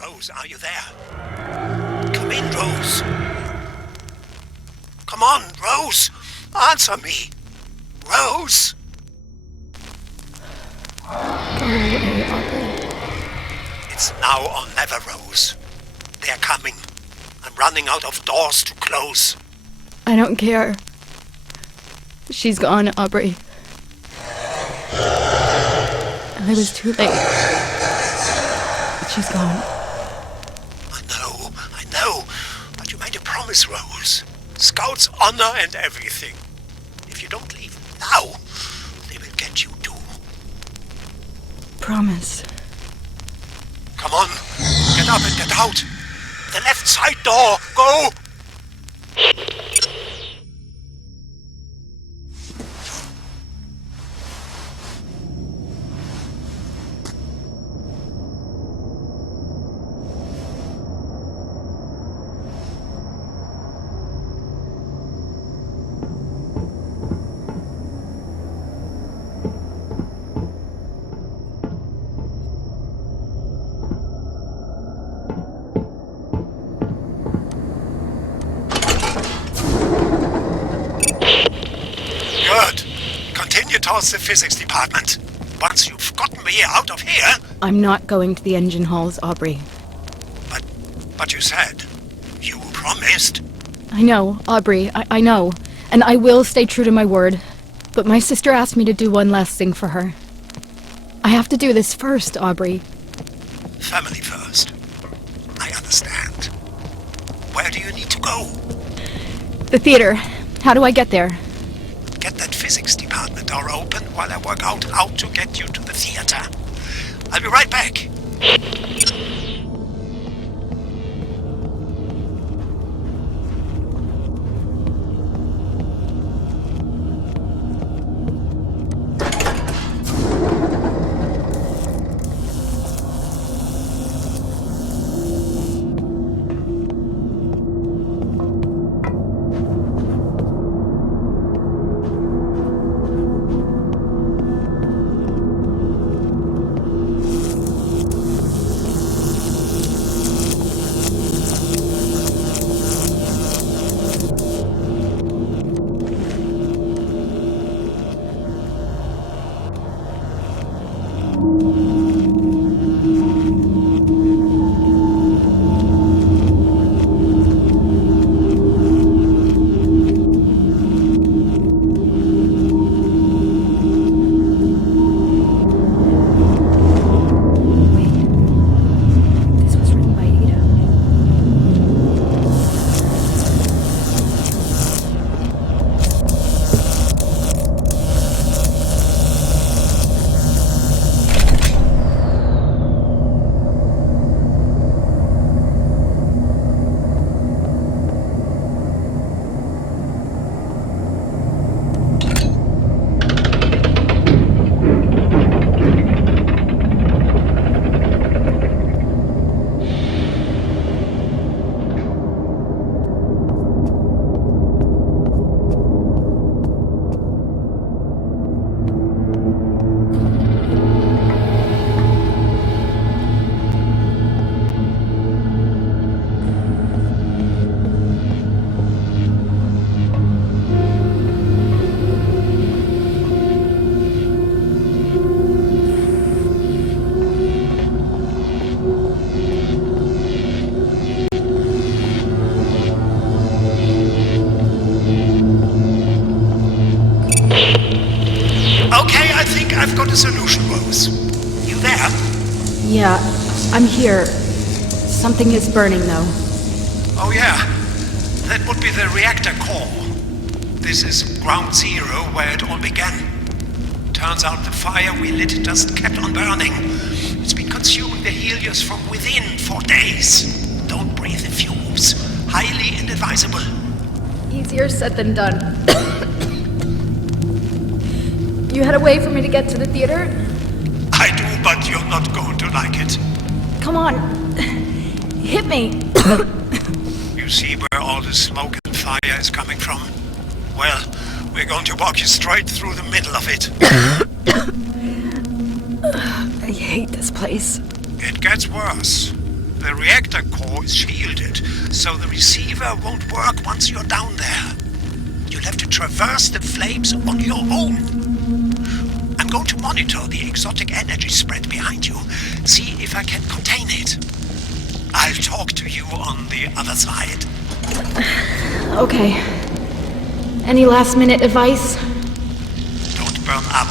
Rose, are you there? Come in, Rose. Come on, Rose. Answer me. Rose. Go away, Aubrey. It's now or never, Rose. They're coming. I'm running out of doors to close. I don't care. She's gone, Aubrey. I was too late. She's gone. I know. But you made a promise, Rose. Scout's honor and everything. If you don't leave now, they will get you too. Promise. Come on. Get up and get out. The left side door. Go! Good. Continue towards the physics department. Once you've gotten me out of here... I'm not going to the engine halls, Aubrey. But you said... You promised... I know, Aubrey, I know. And I will stay true to my word. But my sister asked me to do one last thing for her. I have to do this first, Aubrey. Family first. I understand. Where do you need to go? The theater. How do I get there? Get that physics department door open while I work out how to get you to the theater. I'll be right back. Okay, I think I've got a solution, Rose. You there? Yeah, I'm here. Something is burning, though. Oh yeah, that would be the reactor core. This is ground zero where it all began. Turns out the fire we lit just kept on burning. It's been consuming the Helios from within for days. Don't breathe the fumes. Highly inadvisable. Easier said than done. You had a way for me to get to the theater? I do, but you're not going to like it. Come on. Hit me. You see where all the smoke and fire is coming from? Well, we're going to walk you straight through the middle of it. I hate this place. It gets worse. The reactor core is shielded, so the receiver won't work once you're down there. You'll have to traverse the flames on your own. I'm going to monitor the exotic energy spread behind you, see if I can contain it. I'll talk to you on the other side. Okay. Any last-minute advice? Don't burn up.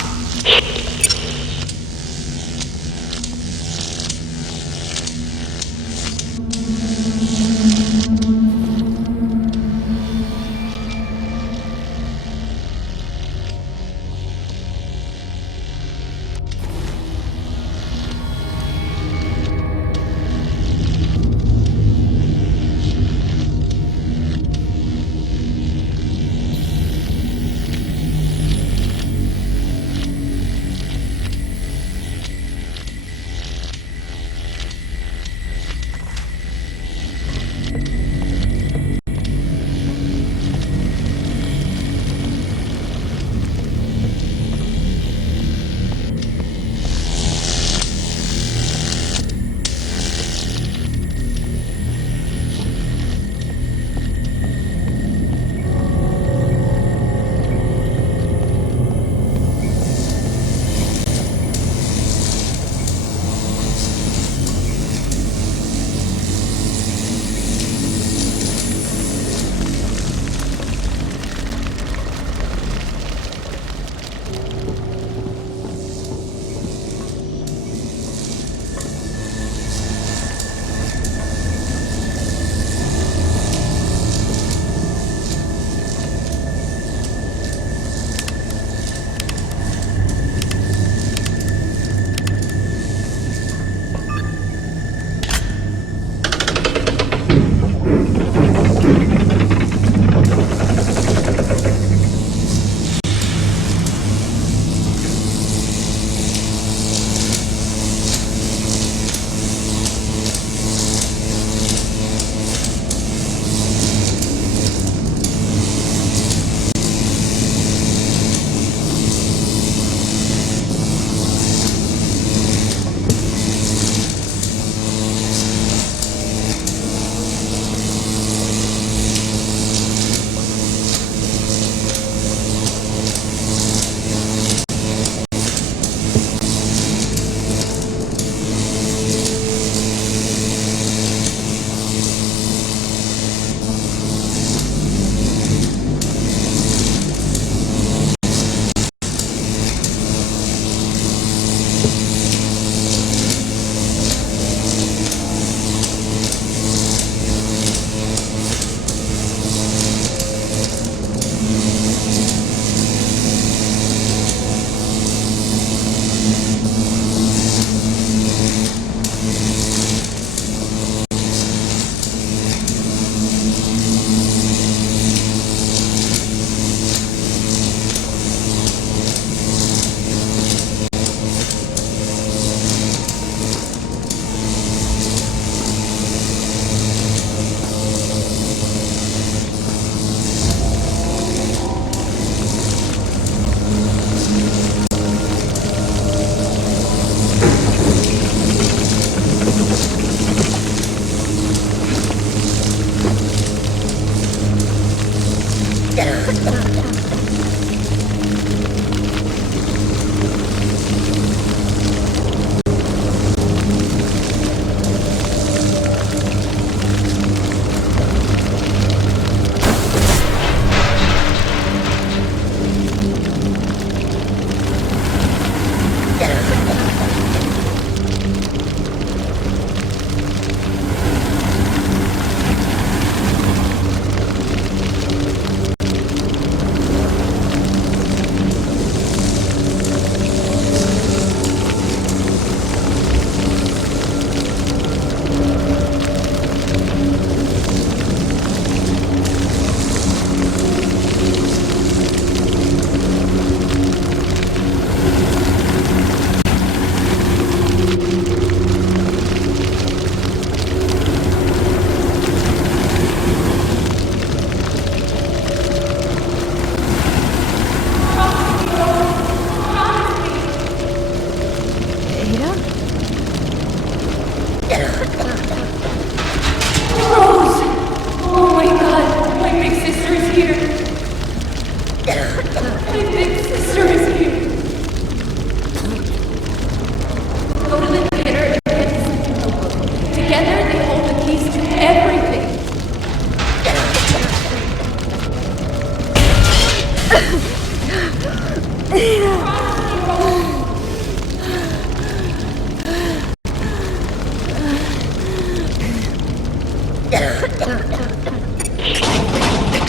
Next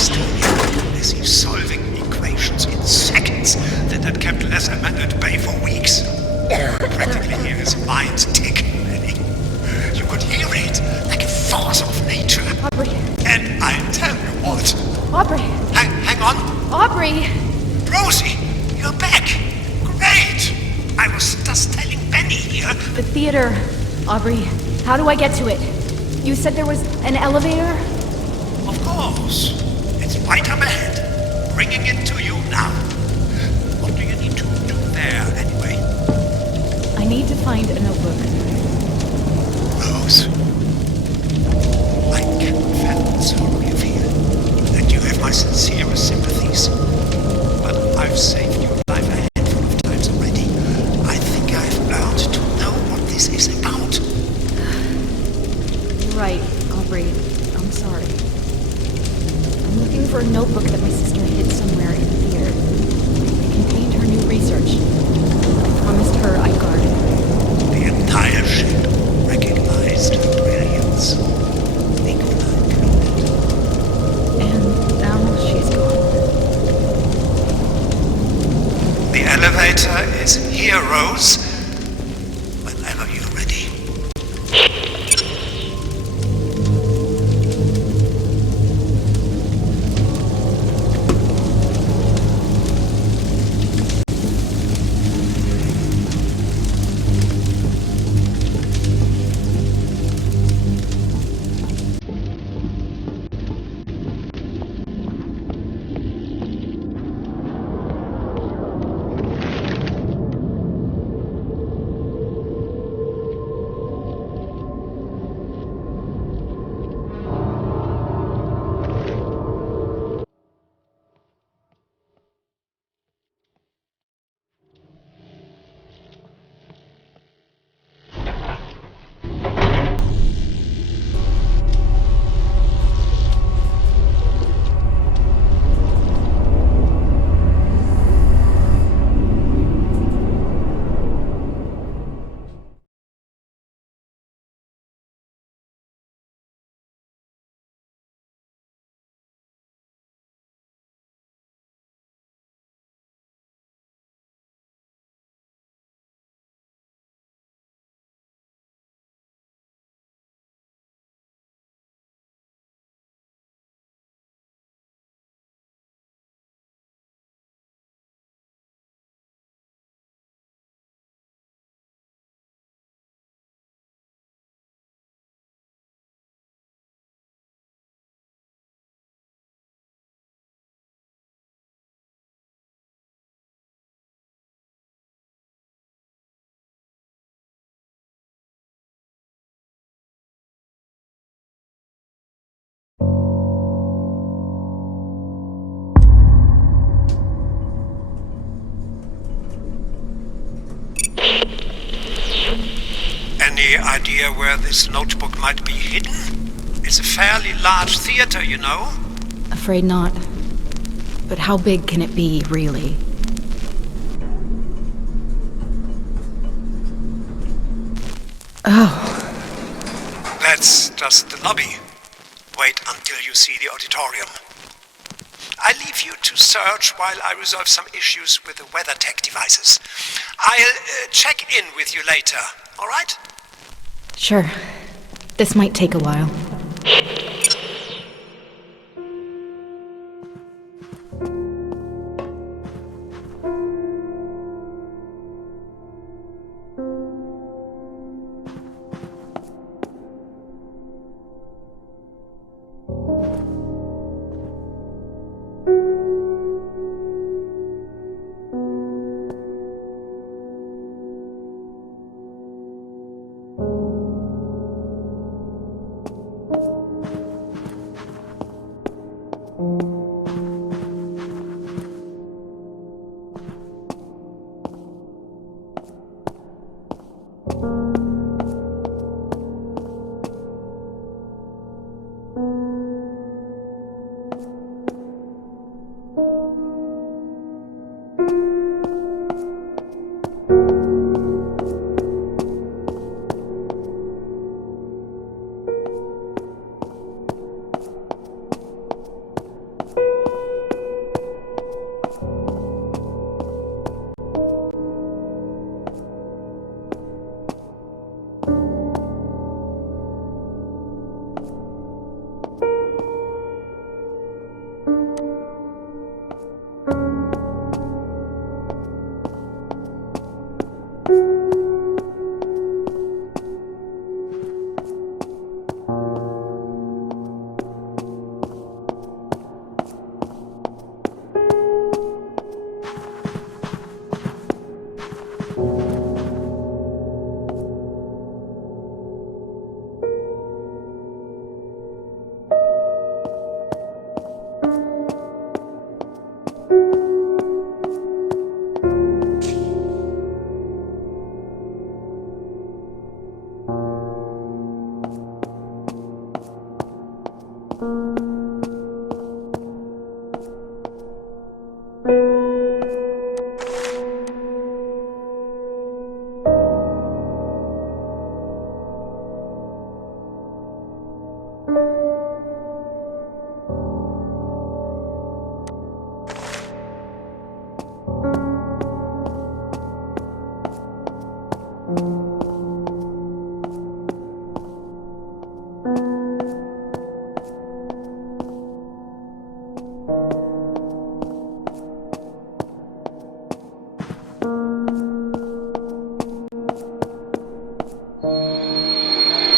to him, as he's solving equations in seconds that had kept Lesserman at bay for weeks. Practically hear his mind tick, Lenny. You could hear it like a force of nature. Aubrey. And I tell you what. Aubrey. Hang on. Aubrey! Rosie, you're back. Great. I was just telling Benny here. The theater. Aubrey, how do I get to it? You said there was an elevator? Of course. It's right up ahead. Bringing it to you now. What do you need to do there, anyway? I need to find a notebook. Rose. I cannot fathom the sorrow you feel. And you have my sincerest sympathies. But I've saved your life a handful of times already. I think I've learned to know what this is about. You're right, Aubrey. I'm sorry. I'm looking for a notebook that my sister hid somewhere in the theater. It contained her new research. I promised her I'd guard it. The entire ship recognized her brilliance. Nikolai Clement. And now she's gone. The elevator is here, Rose. Whenever you're ready. Any idea where this notebook might be hidden? It's a fairly large theater, you know. Afraid not. But how big can it be, really? Oh. That's just the lobby. Wait until you see the auditorium. I leave you to search while I resolve some issues with the WeatherTech devices. I'll check in with you later, all right? Sure. This might take a while.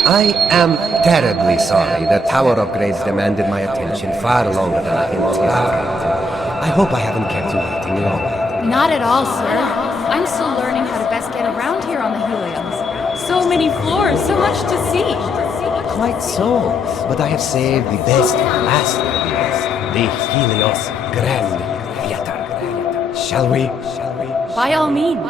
I am terribly sorry the tower upgrades demanded my attention far longer than I anticipated. I hope I haven't kept you waiting long. Not at all, sir. I'm still learning how to best get around here on the Heliums. So many floors, so much to see. Quite so, but I have saved the best for last. The Helios Grand Theater. Shall we? By all means.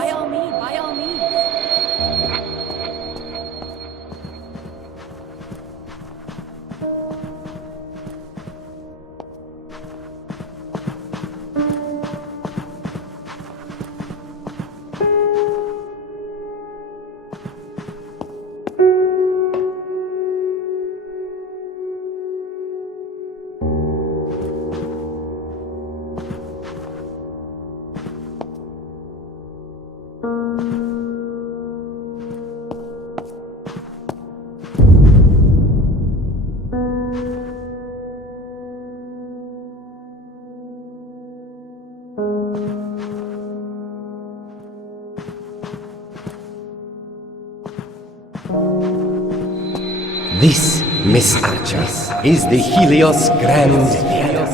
This, Miss Archer, is the Helios Grand Theater.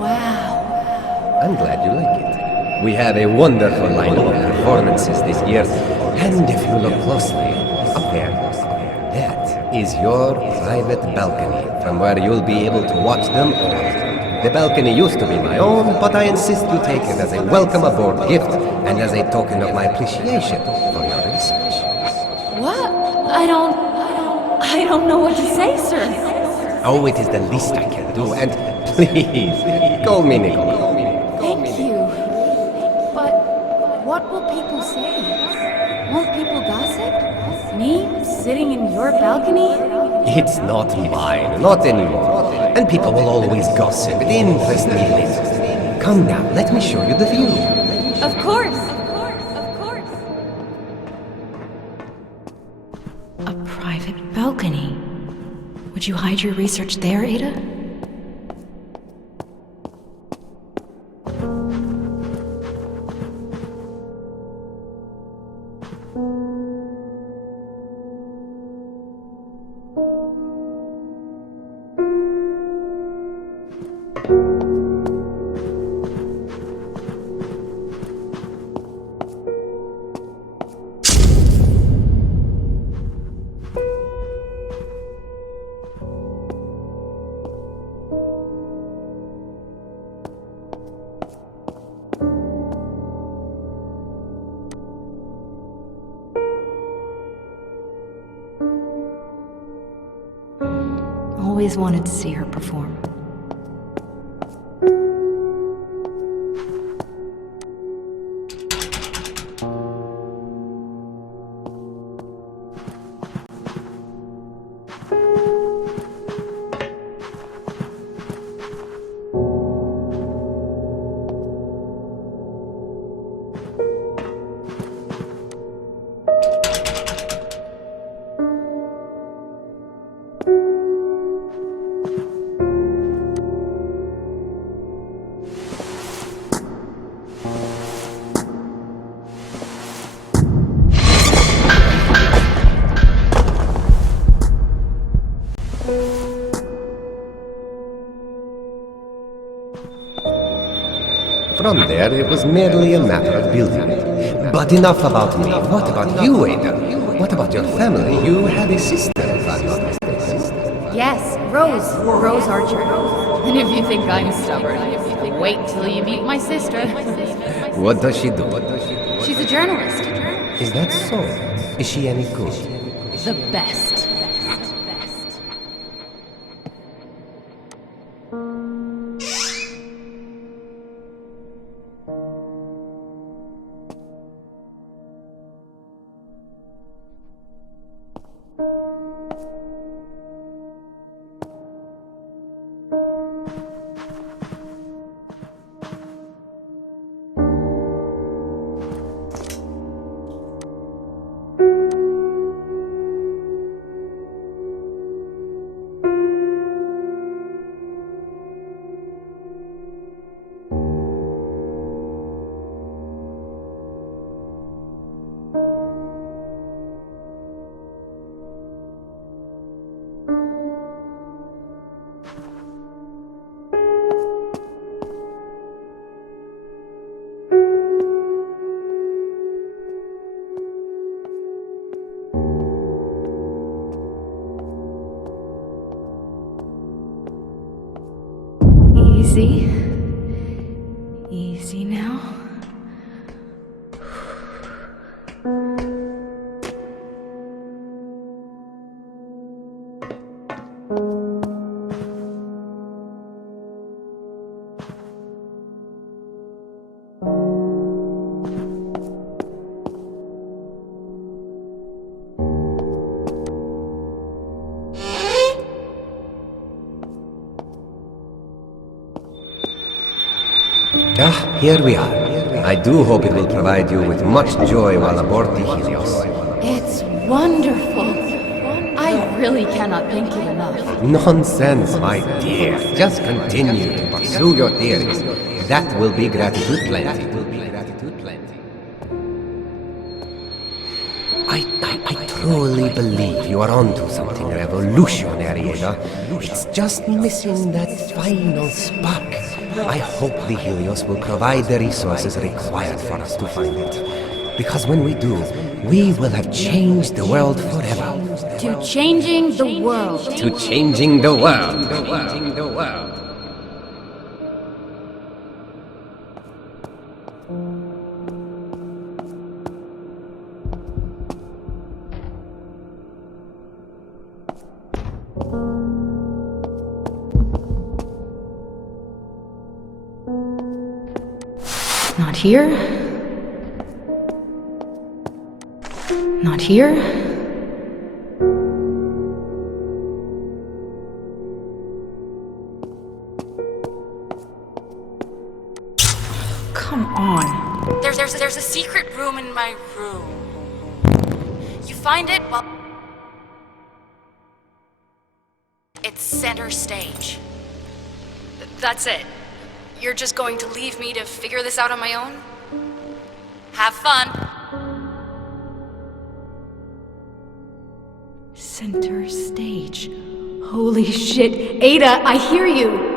Wow. I'm glad you like it. We have a wonderful lineup of performances this year, and if you look closely, up there, that is your private balcony from where you'll be able to watch them all. The balcony used to be my own, but I insist you take it as a welcome aboard gift and as a token of my appreciation for your research. What? I don't know what to say, sir. Oh, it is the least I can do, and please, call me Nicola. Thank you. But what will people say? Won't people gossip? Me sitting in your balcony? It's not mine, not anymore. And people will always gossip. It interests me little. Come now, let me show you the view. Of course. A private balcony. Would you hide your research there, Ada? Always wanted to see her perform. From there, it was merely a matter of building it. But enough about me. What about you, Ada? What about your family? You had a sister, if I'm not mistaken. Yes, Rose Archer. And if you think I'm stubborn, wait till you meet my sister. What does she do? She's a journalist. Is that so? Is she any good? The best. Easy. Easy now. Ah, here we are. I do hope it will provide you with much joy while aboard the Helios. It's wonderful. I really cannot thank you enough. Nonsense, my dear. Just continue to pursue your theories. That will be gratitude plenty. I truly believe you are onto something revolutionary, Ada. It's just missing that final spark. I hope the Helios will provide the resources required for us to find it. Because when we do, we will have changed the world forever. To changing the world. To changing the world. Changing the world. Not here. Not here. Come on. There's a secret room in my room. You find it while it's center stage. That's it. You're just going to leave me to figure this out on my own? Have fun. Center stage. Holy shit. Ada, I hear you.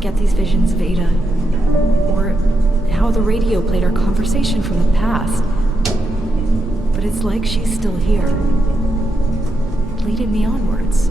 Get these visions of Ada, or how the radio played our conversation from the past. But it's like she's still here, leading me onwards.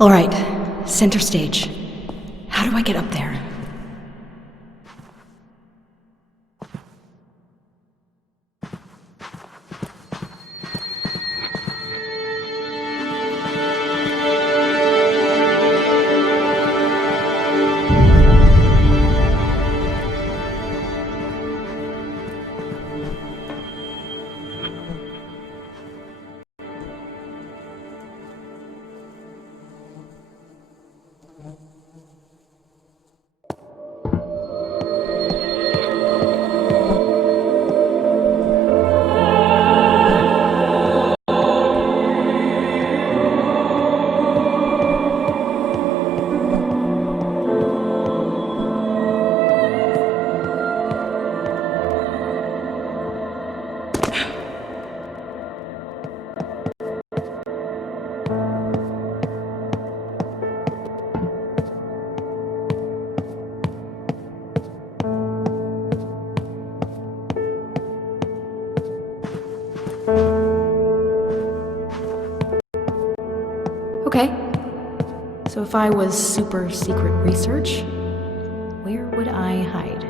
All right, center stage. How do I get up there? So if I was super secret research, where would I hide?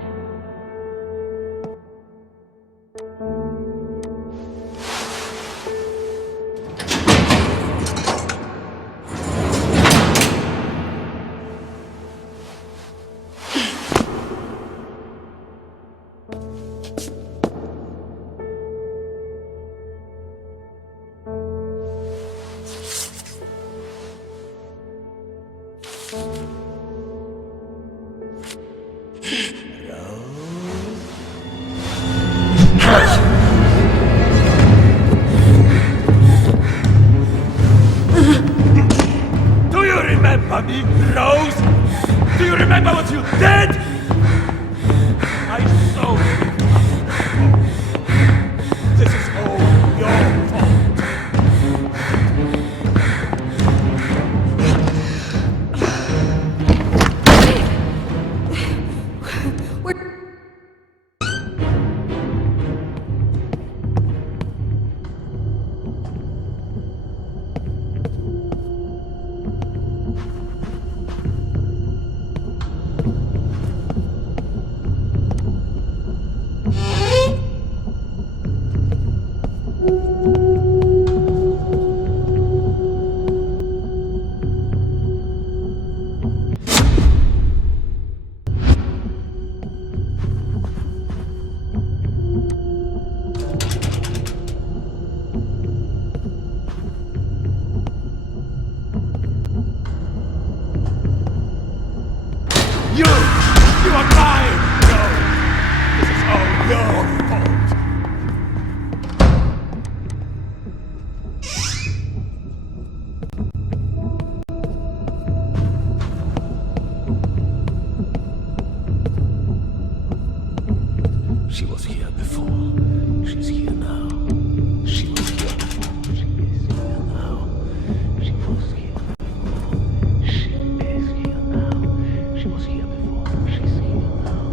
Do you remember me, Rose? Do you remember what you did? I saw you. This is all your fault. You are mine, Rose. This is all your fault. She was here before. She's here now. She was here before. She is here now. She was here before. She is here now. She was here before. She's here now.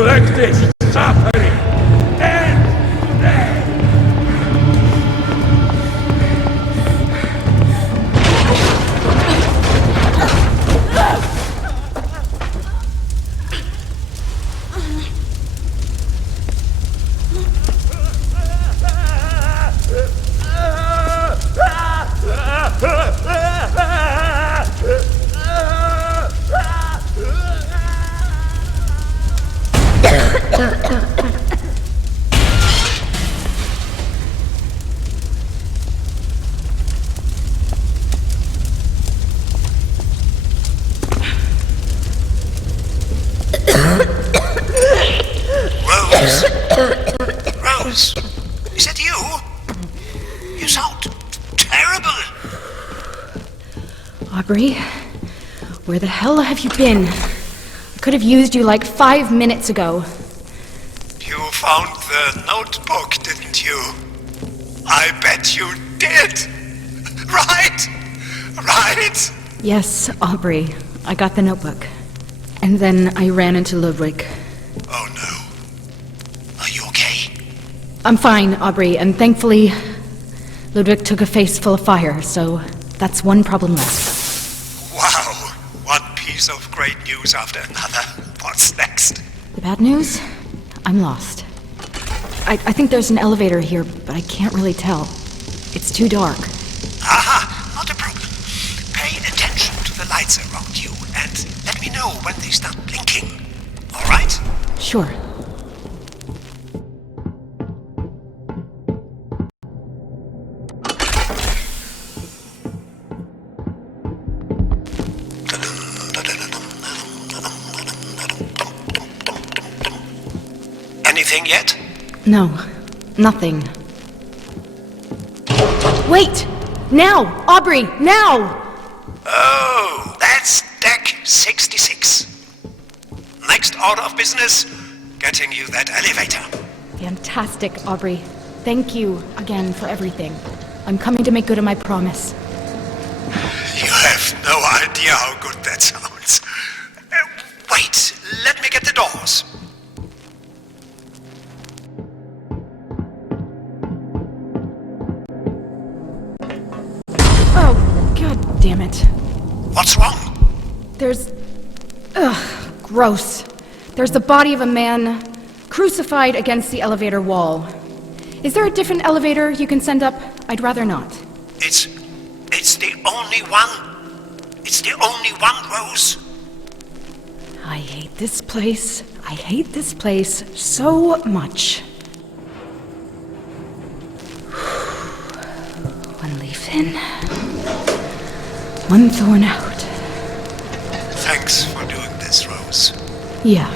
Let this suffering end today! Rose? Rose? Is that you? You sound terrible. Aubrey, where the hell have you been? I could have used you like 5 minutes ago. You found the notebook, didn't you? I bet you did. Right? Right? Yes, Aubrey. I got the notebook. And then I ran into Ludwig. Oh no. Are you okay? I'm fine, Aubrey, and thankfully, Ludwig took a face full of fire, so that's one problem less. Wow. One piece of great news after another. What's next? The bad news? I'm lost. I think there's an elevator here, but I can't really tell. It's too dark. Aha, not a problem. Pay attention to the lights around you and let me know when they start blinking. All right? Sure. Anything yet? No, nothing. Wait! Now! Aubrey, now! Oh, that's deck 66. Next order of business, getting you that elevator. Fantastic, Aubrey. Thank you again for everything. I'm coming to make good on my promise. You have no idea how good that sounds. Wait, let me get the doors. Oh, god damn it. What's wrong? There's... Ugh, gross. There's the body of a man crucified against the elevator wall. Is there a different elevator you can send up? I'd rather not. It's the only one. It's the only one, Rose. I hate this place. I hate this place so much. One leaf in. One thorn out. Thanks for doing this, Rose. Yeah.